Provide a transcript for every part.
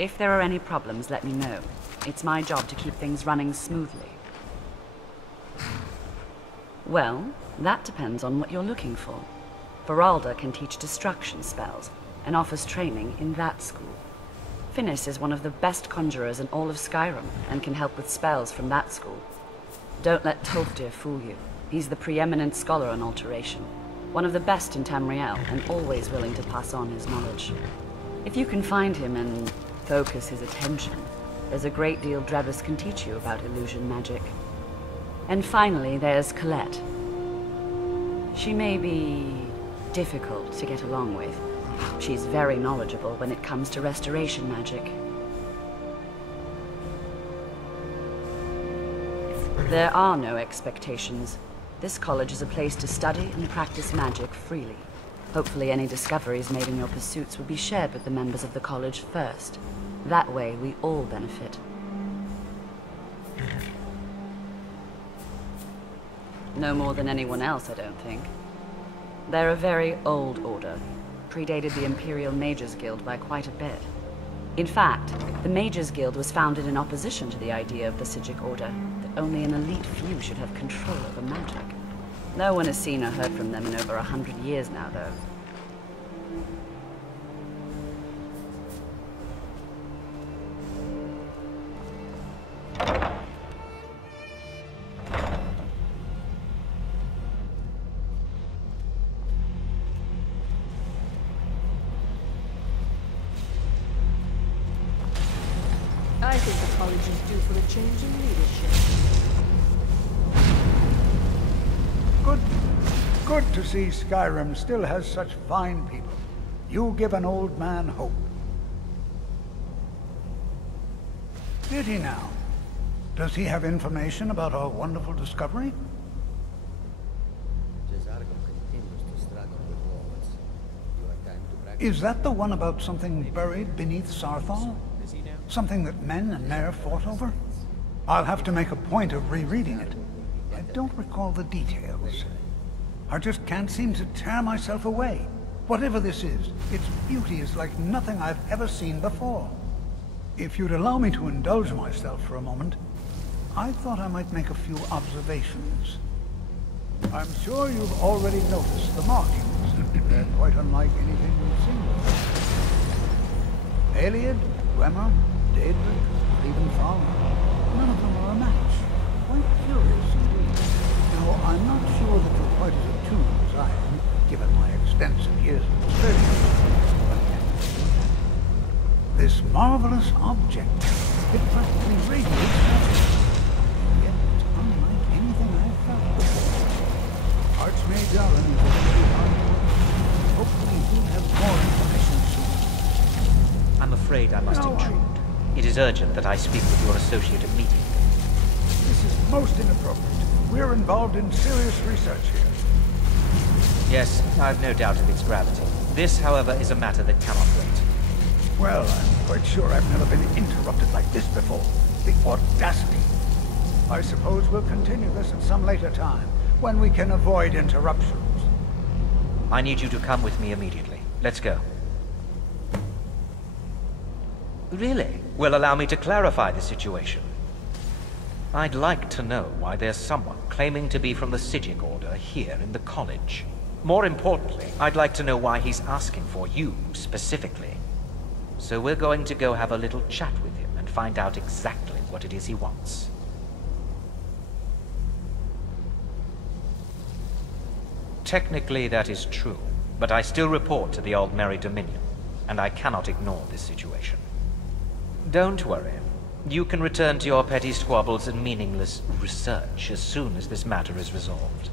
If there are any problems, let me know. It's my job to keep things running smoothly. Well, that depends on what you're looking for. Feralda can teach destruction spells, and offers training in that school. Finis is one of the best conjurers in all of Skyrim, and can help with spells from that school. Don't let Tolfdir fool you. He's the preeminent scholar on alteration. One of the best in Tamriel, and always willing to pass on his knowledge. If you can find him and focus his attention, there's a great deal Drevis can teach you about illusion magic. And finally, there's Colette. She may be difficult to get along with. She's very knowledgeable when it comes to restoration magic. There are no expectations. This college is a place to study and practice magic freely. Hopefully any discoveries made in your pursuits will be shared with the members of the college first. That way, we all benefit. No more than anyone else, I don't think. They're a very old order. Predated the Imperial Mages Guild by quite a bit. In fact, the Mages Guild was founded in opposition to the idea of the Psijic Order, that only an elite few should have control over magic. No one has seen or heard from them in over 100 years now, though. I think the college is due for a change in leadership. Good to see Skyrim still has such fine people. You give an old man hope. Did he now? Does he have information about our wonderful discovery? Is that the one about something buried beneath Sarthal? Something that men and Mare fought over? I'll have to make a point of rereading it. I don't recall the details. I just can't seem to tear myself away. Whatever this is, its beauty is like nothing I've ever seen before. If you'd allow me to indulge myself for a moment, I thought I might make a few observations. I'm sure you've already noticed the markings. They're quite unlike anything we've seen before. Aliad, Dwemer, Daedric, or even Thalmor. None of them are a match. Quite curious indeed. Now, I'm not sure that you're quite as attuned as I am, given my extensive years of experience. This marvelous object, it practically radiates magic. And yet, it's unlike anything I've felt before. Archmage Allen is already on board. Hopefully he'll have more information soon. I'm afraid I must intrude. It is urgent that I speak with your associate immediately. This is most inappropriate. We're involved in serious research here. Yes, I've no doubt of its gravity. This, however, is a matter that cannot wait. Well, I'm quite sure I've never been interrupted like this before. The audacity. I suppose we'll continue this at some later time, when we can avoid interruptions. I need you to come with me immediately. Let's go. Really? Well, allow me to clarify the situation. I'd like to know why there's someone claiming to be from the Psijic Order here in the college. More importantly, I'd like to know why he's asking for you specifically. So we're going to go have a little chat with him and find out exactly what it is he wants. Technically, that is true, but I still report to the Aldmeri Dominion, and I cannot ignore this situation. Don't worry. You can return to your petty squabbles and meaningless research as soon as this matter is resolved.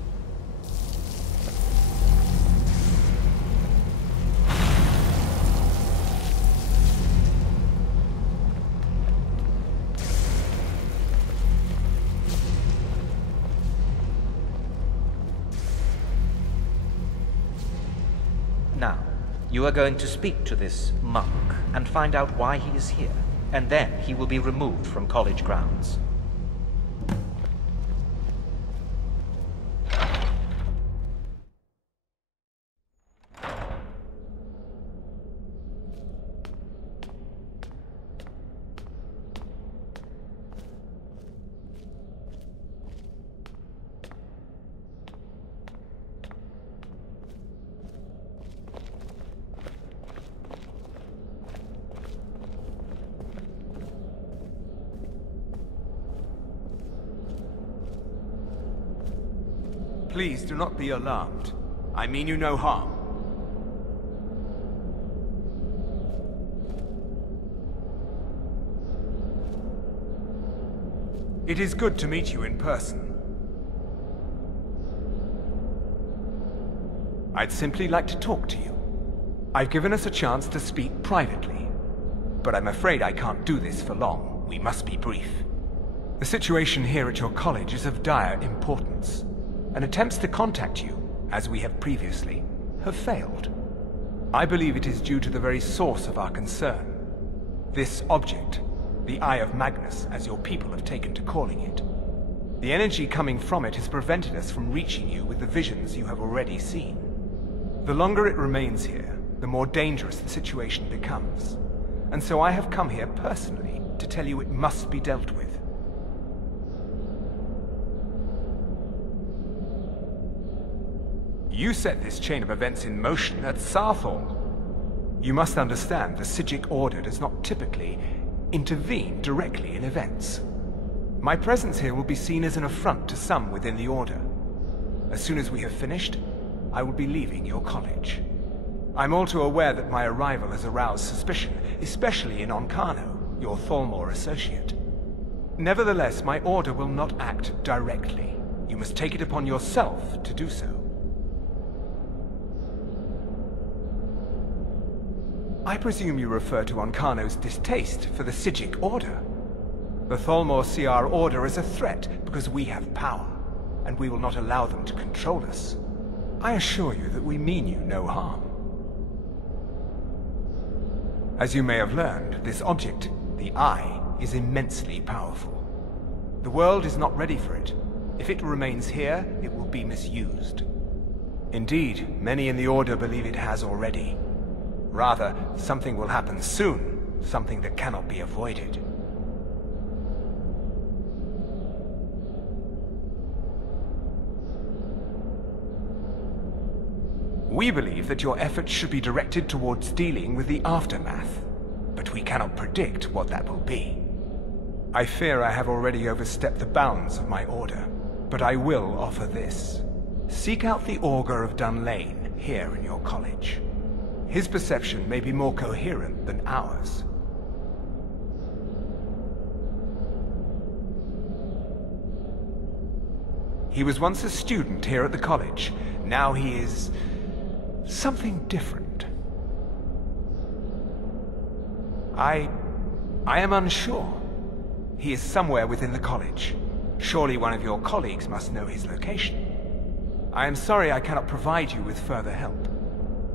Now, you are going to speak to this monk and find out why he is here, and then he will be removed from college grounds. Please do not be alarmed. I mean you no harm. It is good to meet you in person. I'd simply like to talk to you. I've given us a chance to speak privately, but I'm afraid I can't do this for long. We must be brief. The situation here at your college is of dire importance, and attempts to contact you, as we have previously, have failed. I believe it is due to the very source of our concern. This object, the Eye of Magnus, as your people have taken to calling it. The energy coming from it has prevented us from reaching you with the visions you have already seen. The longer it remains here, the more dangerous the situation becomes. And so I have come here personally to tell you it must be dealt with. You set this chain of events in motion at Sarthorn. You must understand the Psijic Order does not typically intervene directly in events. My presence here will be seen as an affront to some within the Order. As soon as we have finished, I will be leaving your college. I'm all too aware that my arrival has aroused suspicion, especially in Onkano, your Thalmor associate. Nevertheless, my Order will not act directly. You must take it upon yourself to do so. I presume you refer to Onkano's distaste for the Psijic Order. The Thalmor see our Order as a threat because we have power, and we will not allow them to control us. I assure you that we mean you no harm. As you may have learned, this object, the Eye, is immensely powerful. The world is not ready for it. If it remains here, it will be misused. Indeed, many in the Order believe it has already. Rather, something will happen soon, something that cannot be avoided. We believe that your efforts should be directed towards dealing with the aftermath, but we cannot predict what that will be. I fear I have already overstepped the bounds of my Order, but I will offer this. Seek out the Augur of Dunlain here in your college. His perception may be more coherent than ours. He was once a student here at the college. Now he is something different. I am unsure. He is somewhere within the college. Surely one of your colleagues must know his location. I am sorry I cannot provide you with further help,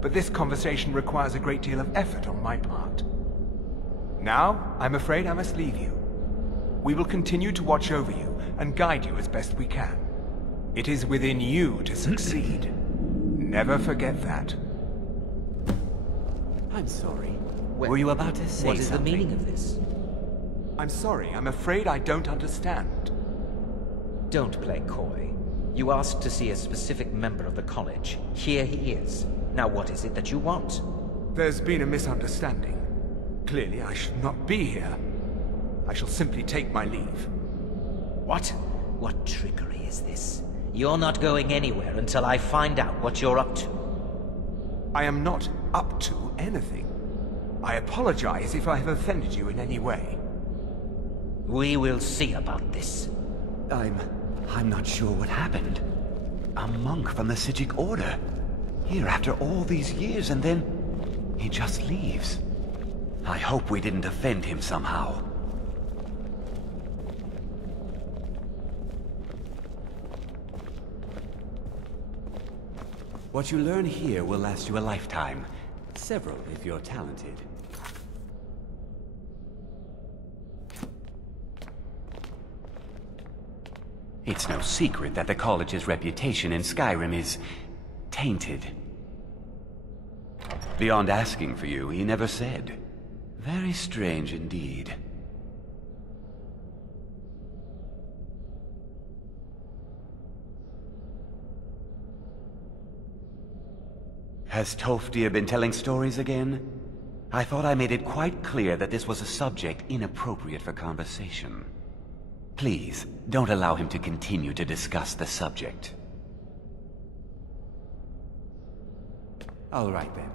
but this conversation requires a great deal of effort on my part. Now, I'm afraid I must leave you. We will continue to watch over you and guide you as best we can. It is within you to succeed. Never forget that. I'm sorry. Were you about to say something? What is the meaning of this? I'm sorry, I'm afraid I don't understand. Don't play coy. You asked to see a specific member of the college. Here he is. Now what is it that you want? There's been a misunderstanding. Clearly I should not be here. I shall simply take my leave. What? What trickery is this? You're not going anywhere until I find out what you're up to. I am not up to anything. I apologize if I have offended you in any way. We will see about this. I'm not sure what happened. A monk from the Psijic Order. Here after all these years, and then he just leaves. I hope we didn't offend him somehow. What you learn here will last you a lifetime. Several, if you're talented. It's no secret that the college's reputation in Skyrim is tainted. Beyond asking for you, he never said. Very strange indeed. Has Tofdir been telling stories again? I thought I made it quite clear that this was a subject inappropriate for conversation. Please, don't allow him to continue to discuss the subject. All right then.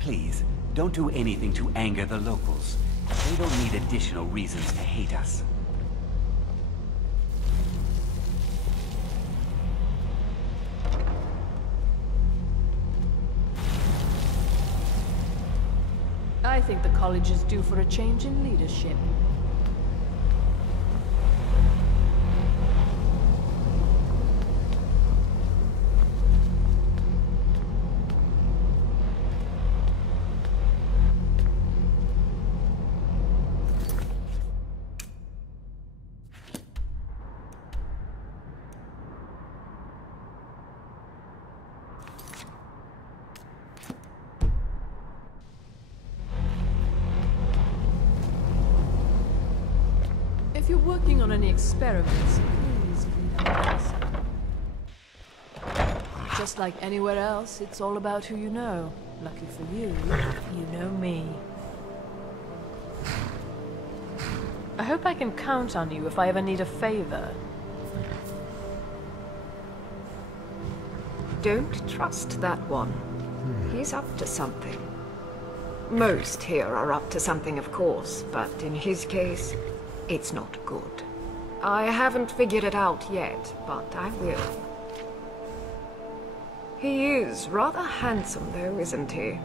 Please, don't do anything to anger the locals. They don't need additional reasons to hate us. I think the college is due for a change in leadership. If you're working on any experiments, please keep it. Just like anywhere else, it's all about who you know. Lucky for you, you know me. I hope I can count on you if I ever need a favor. Don't trust that one. He's up to something. Most here are up to something, of course, but in his case, it's not good. I haven't figured it out yet, but I will. He is rather handsome, though, isn't he?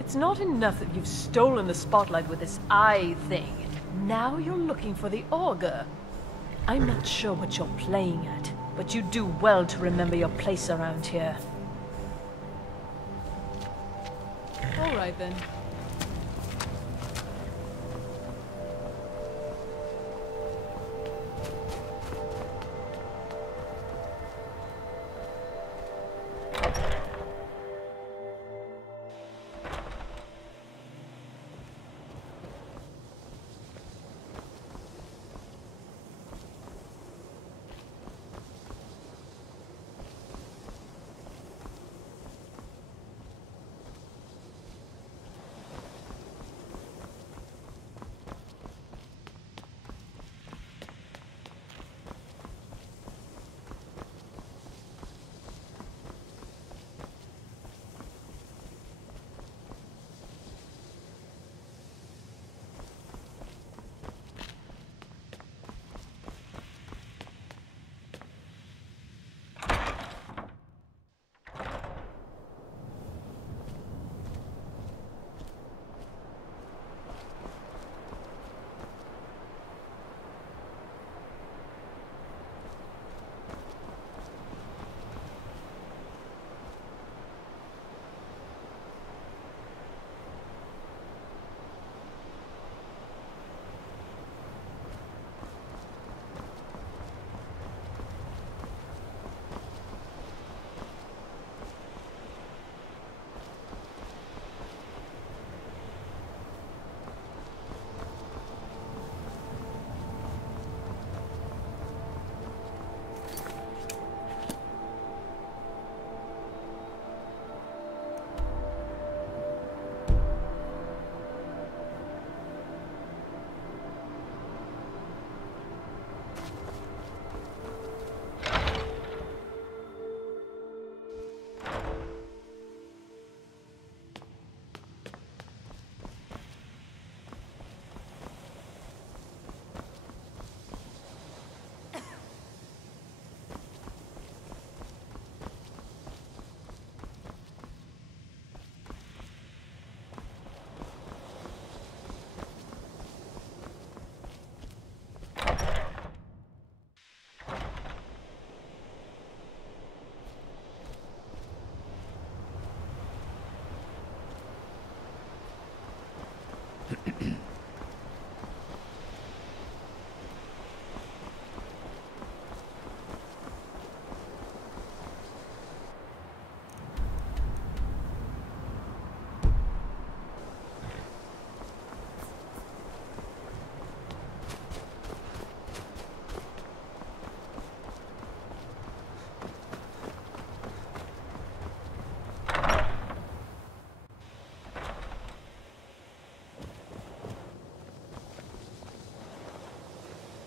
It's not enough that you've stolen the spotlight with this eye thing. Now you're looking for the Augur. I'm not sure what you're playing at, but you do well to remember your place around here. All right, then.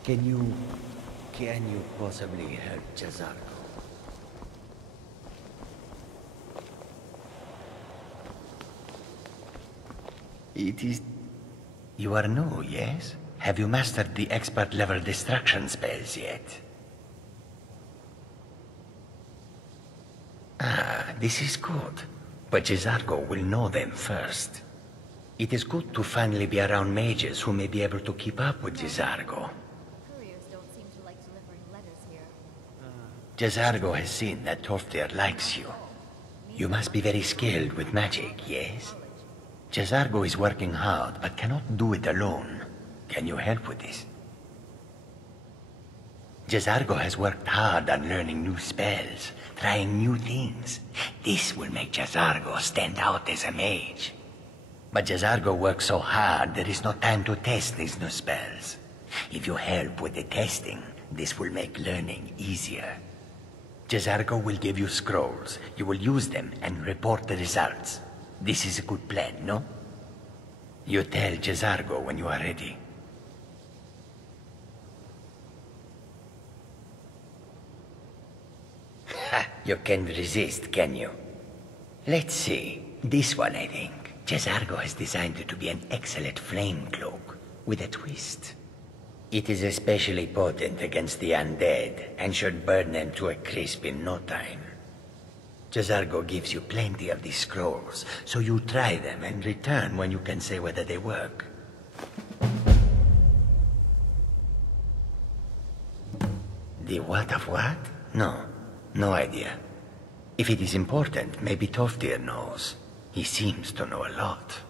Can you possibly help Jazargo? It is... You are new, yes? Have you mastered the expert-level destruction spells yet? Ah, this is good. But Jazargo will know them first. It is good to finally be around mages who may be able to keep up with Jazargo. Jazargo has seen that Toftir likes you. You must be very skilled with magic, yes? Jazargo is working hard, but cannot do it alone. Can you help with this? Jazargo has worked hard on learning new spells, trying new things. This will make Jazargo stand out as a mage. But Jazargo works so hard, there is no time to test these new spells. If you help with the testing, this will make learning easier. Jazargo will give you scrolls. You will use them and report the results. This is a good plan, no? You tell Jazargo when you are ready. Ha! You can't resist, can you? Let's see. This one, I think. Jazargo has designed it to be an excellent flame cloak, with a twist. It is especially potent against the undead, and should burn them to a crisp in no time. Jazargo gives you plenty of these scrolls, so you try them and return when you can say whether they work. The what of what? No idea. If it is important, maybe Toftir knows. He seems to know a lot.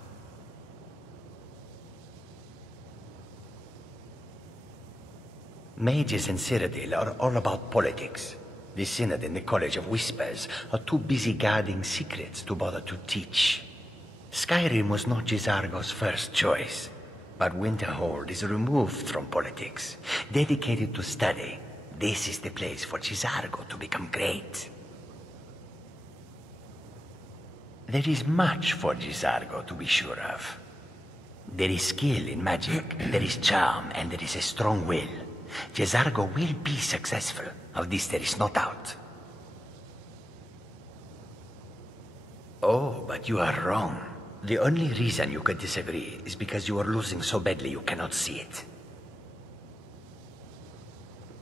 Mages in Cyrodiil are all about politics. The Synod and the College of Whispers are too busy guarding secrets to bother to teach. Skyrim was not Jazargo's first choice, but Winterhold is removed from politics, dedicated to study. This is the place for Jazargo to become great. There is much for Jazargo to be sure of. There is skill in magic, there is charm, and there is a strong will. Jazargo will be successful. Of this there is no doubt. Oh, but you are wrong. The only reason you could disagree is because you are losing so badly you cannot see it.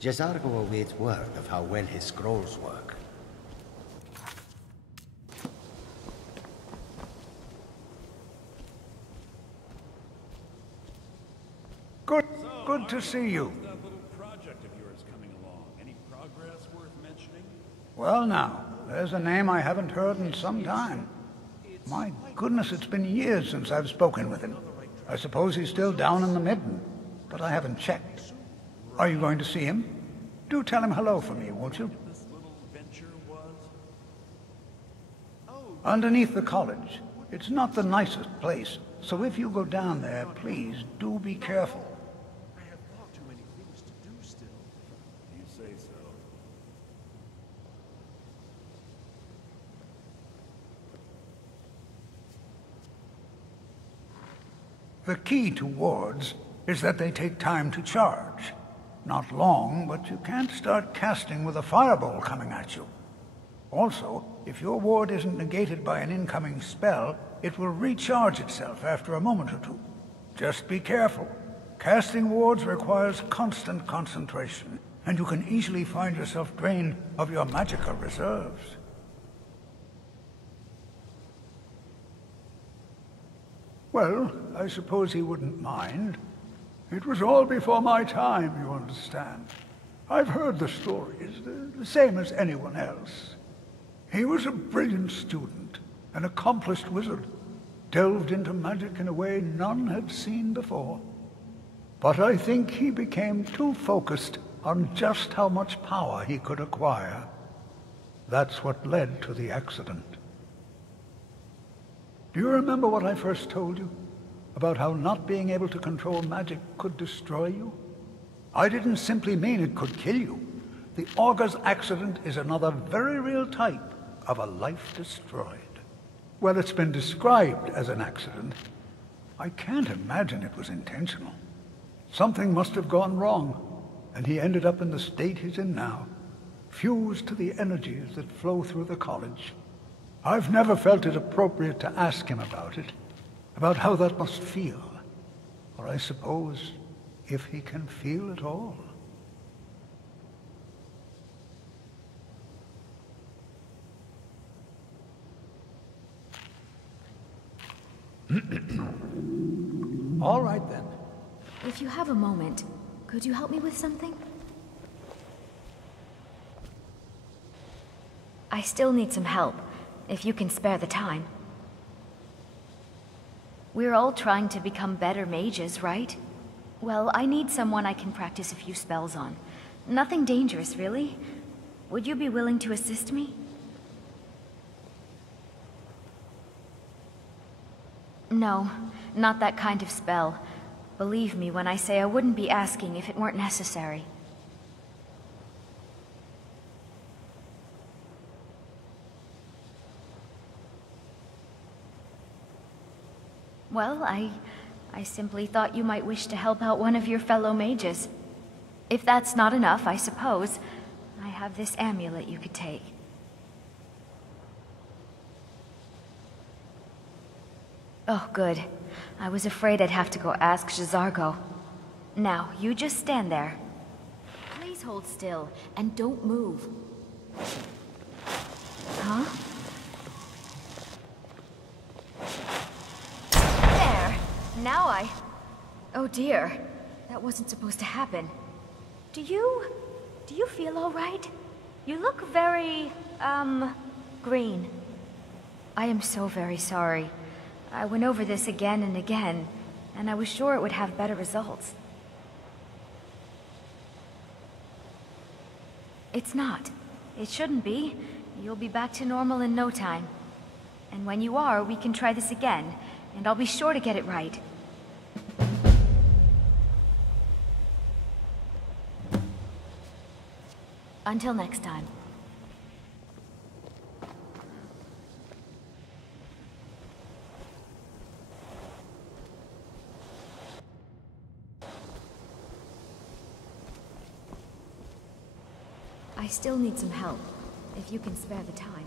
Jazargo awaits word of how well his scrolls work. Good to see you. That little project of yours coming along. Any progress worth mentioning? Well now, there's a name I haven't heard in some time. My goodness, it's been years since I've spoken with him. I suppose he's still down in the Midden, but I haven't checked. Are you going to see him? Do tell him hello for me, won't you? This little venture was? Underneath the college. It's not the nicest place, so if you go down there, please do be careful. I have far too many things to do still. You say so. The key to wards is that they take time to charge. Not long, but you can't start casting with a fireball coming at you. Also, if your ward isn't negated by an incoming spell, it will recharge itself after a moment or two. Just be careful. Casting wards requires constant concentration, and you can easily find yourself drained of your magical reserves. Well, I suppose he wouldn't mind. It was all before my time, you understand. I've heard the stories, the same as anyone else. He was a brilliant student, an accomplished wizard, delved into magic in a way none had seen before. But I think he became too focused on just how much power he could acquire. That's what led to the accident. Do you remember what I first told you? About how not being able to control magic could destroy you? I didn't simply mean it could kill you. The Augur's accident is another very real type of a life destroyed. Well, it's been described as an accident. I can't imagine it was intentional. Something must have gone wrong. and he ended up in the state he's in now, fused to the energies that flow through the college. I've never felt it appropriate to ask him about it, about how that must feel. Or I suppose, if he can feel at all. All right then. If you have a moment, could you help me with something? I still need some help, if you can spare the time. We're all trying to become better mages, right? Well, I need someone I can practice a few spells on. Nothing dangerous, really. Would you be willing to assist me? No, not that kind of spell. Believe me when I say I wouldn't be asking if it weren't necessary. Well, I simply thought you might wish to help out one of your fellow mages. If that's not enough, I suppose, I have this amulet you could take. Oh, good. I was afraid I'd have to go ask J'zargo. Now, you just stand there. Please hold still, and don't move. Huh? There! Now Oh dear. That wasn't supposed to happen. Do you feel all right? You look very, green. I am so very sorry. I went over this again and again, and I was sure it would have better results. It's not. It shouldn't be. You'll be back to normal in no time. And when you are, we can try this again, and I'll be sure to get it right. Until next time. I still need some help, if you can spare the time.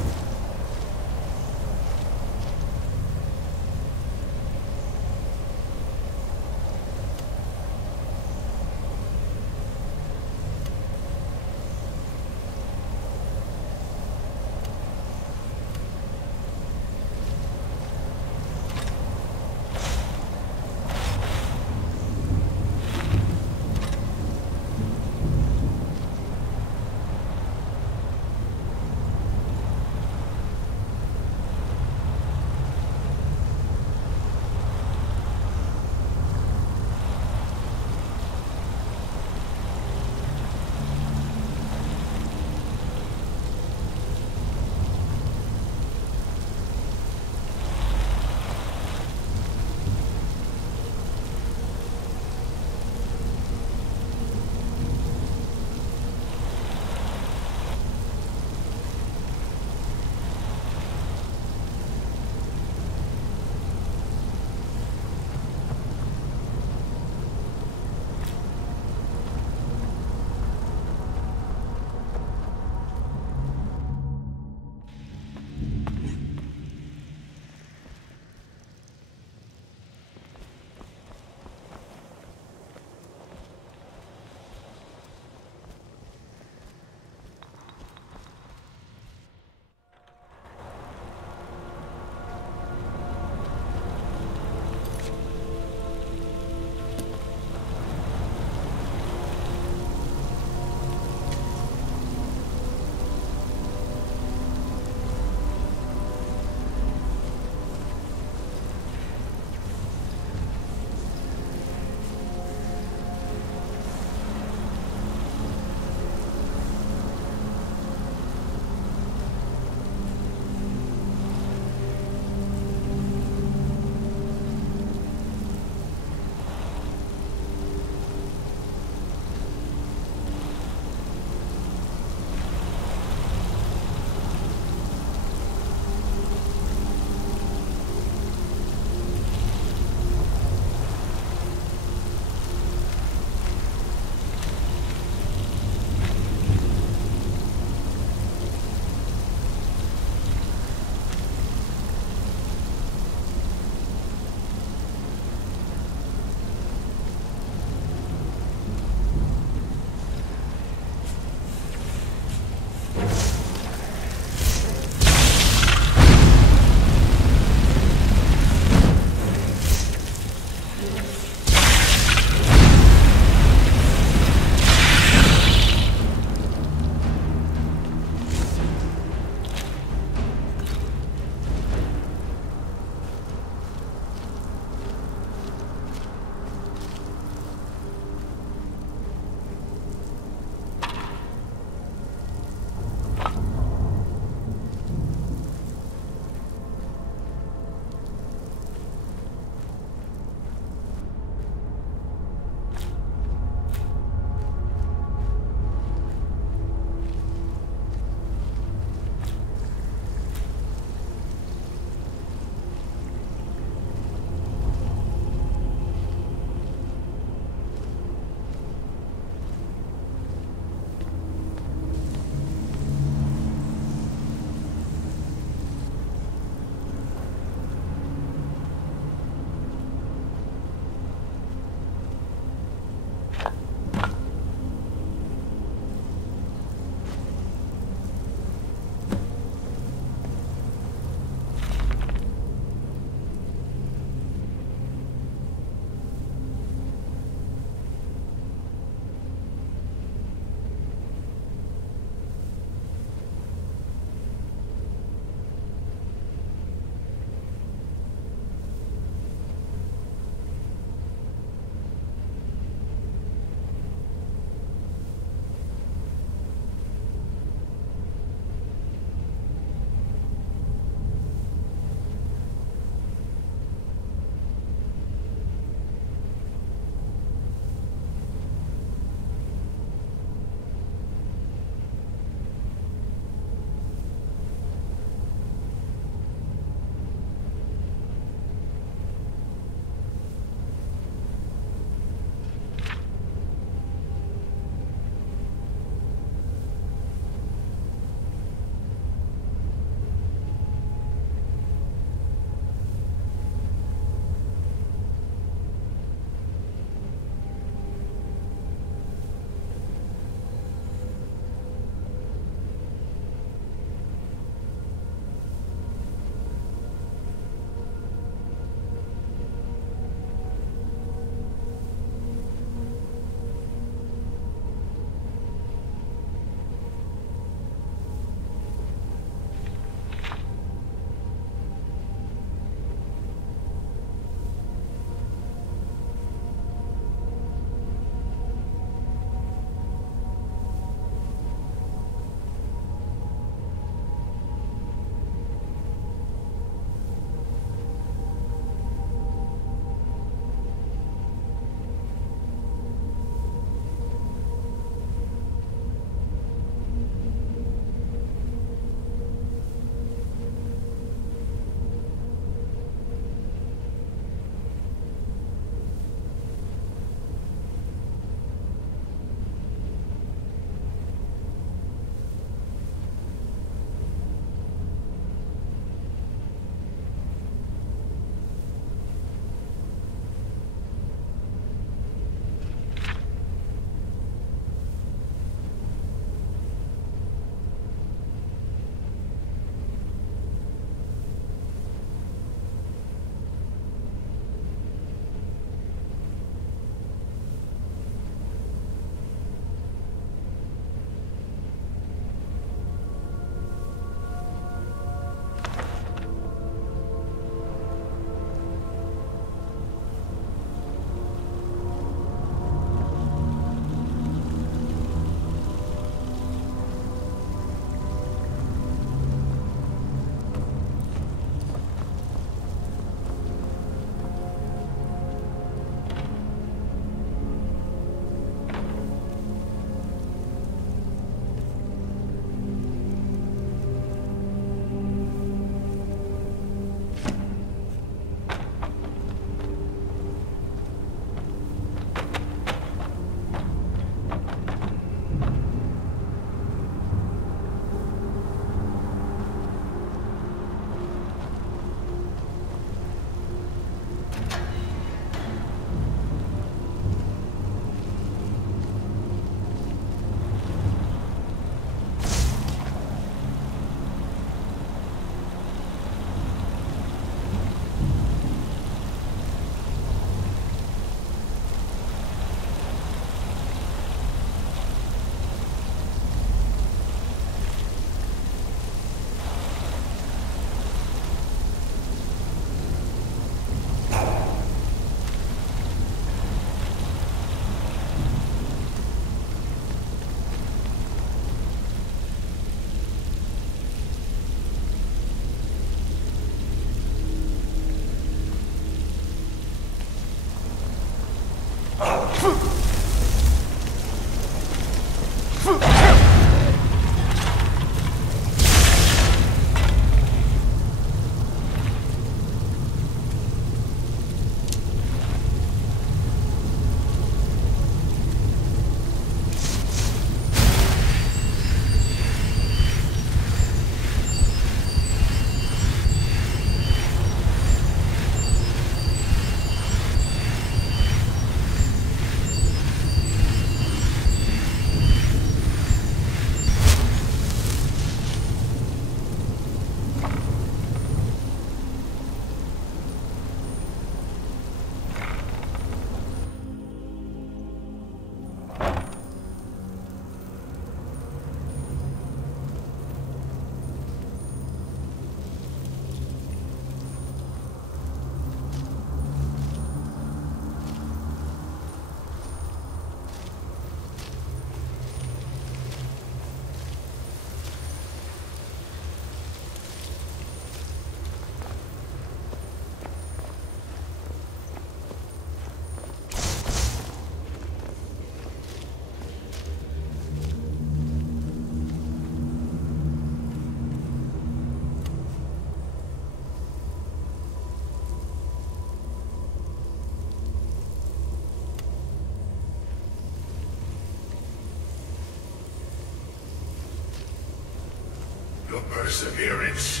Your perseverance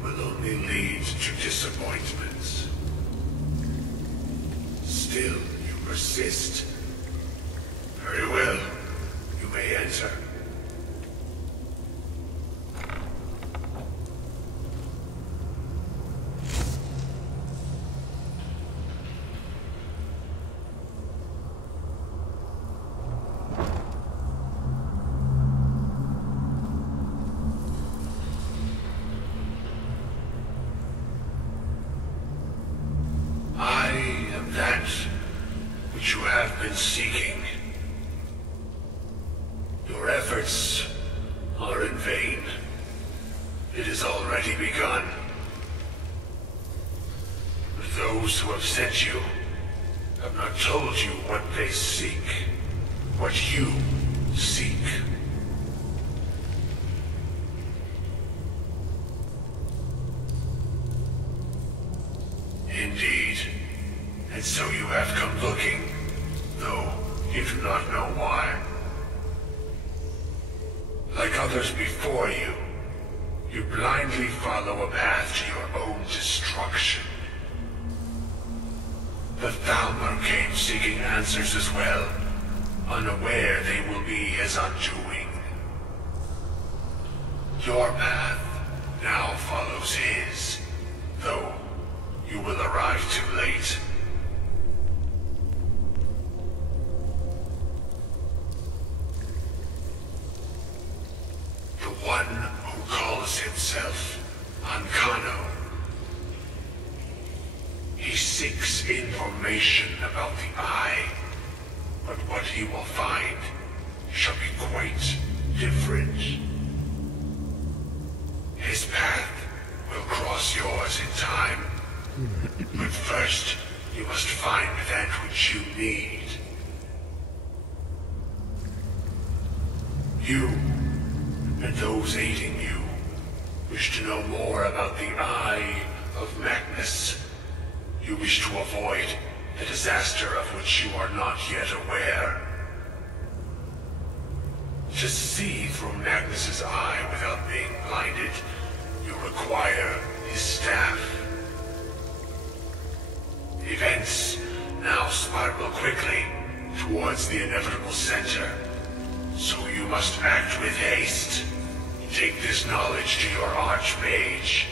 will only lead to disappointments. Still, you persist. Very well. You may enter. Seeking. Your efforts are in vain. It has already begun. But those who have sent you have not told you what they seek, what you seek. Indeed. And so you have come looking. Though you do not know why. Like others before you, you blindly follow a path to your own destruction. The Thalmor came seeking answers as well, unaware they will be his undoing. Your path now follows his, though you will arrive too late. One who calls himself Ancano. He seeks information about the Eye, but what he will find shall be quite different. His path will cross yours in time, but first you must find that which you need. You and those aiding you wish to know more about the Eye of Magnus. You wish to avoid the disaster of which you are not yet aware. To see through Magnus's eye without being blinded, you require his staff. Events now spiral quickly towards the inevitable center, so you must act with haste. Take this knowledge to your Archmage.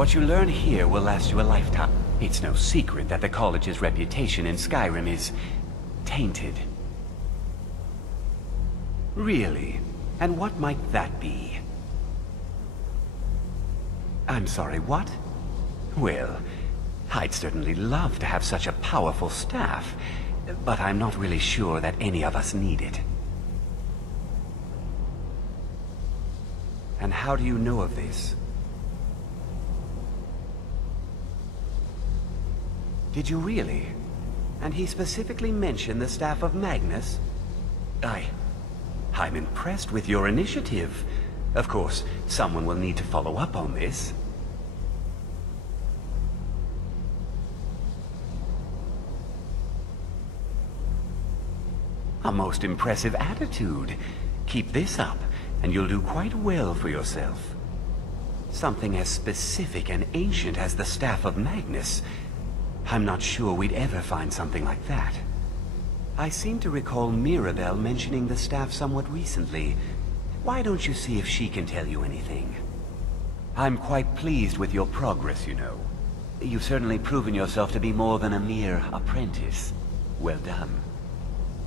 What you learn here will last you a lifetime. It's no secret that the college's reputation in Skyrim is tainted. Really? And what might that be? I'm sorry, what? Well, I'd certainly love to have such a powerful staff, but I'm not really sure that any of us need it. And how do you know of this? Did you really? And he specifically mentioned the staff of Magnus? I'm impressed with your initiative. Of course, someone will need to follow up on this. A most impressive attitude. Keep this up, and you'll do quite well for yourself. Something as specific and ancient as the Staff of Magnus. I'm not sure we'd ever find something like that. I seem to recall Mirabelle mentioning the staff somewhat recently. Why don't you see if she can tell you anything? I'm quite pleased with your progress, you know. You've certainly proven yourself to be more than a mere apprentice. Well done.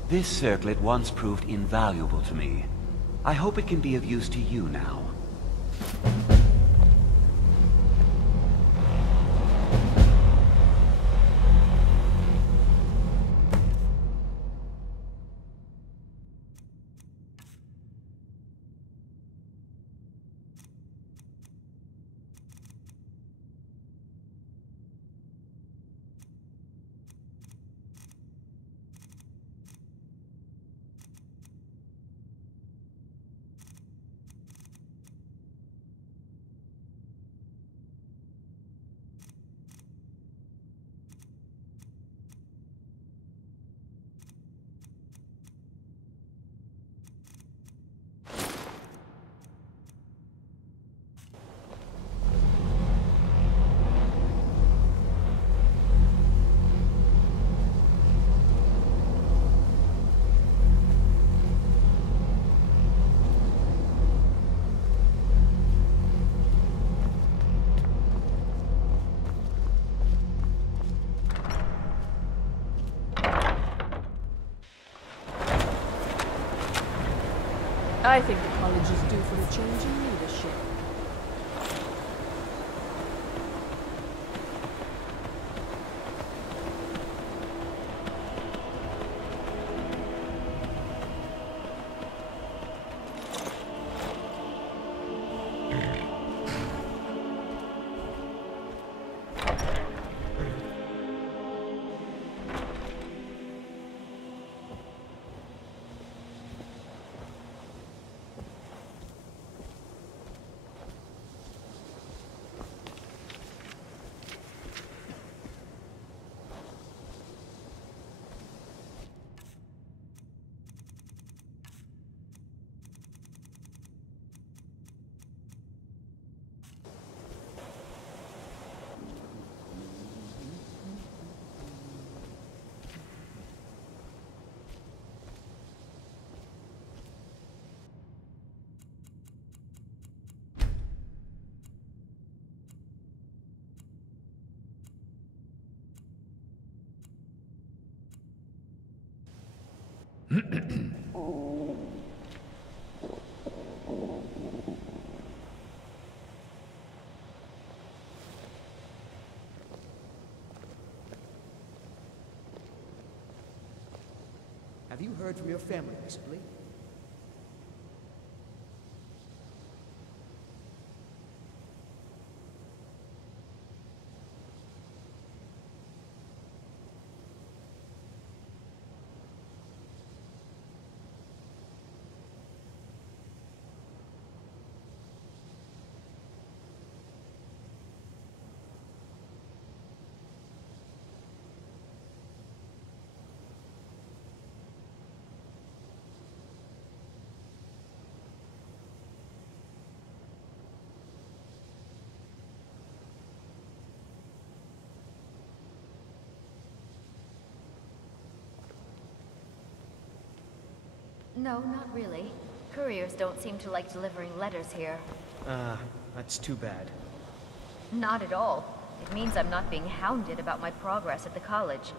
This circlet once proved invaluable to me. I hope it can be of use to you now. I think the college is due for a change in leadership. Have you heard from your family recently? No, not really. Couriers don't seem to like delivering letters here. That's too bad. Not at all. It means I'm not being hounded about my progress at the college.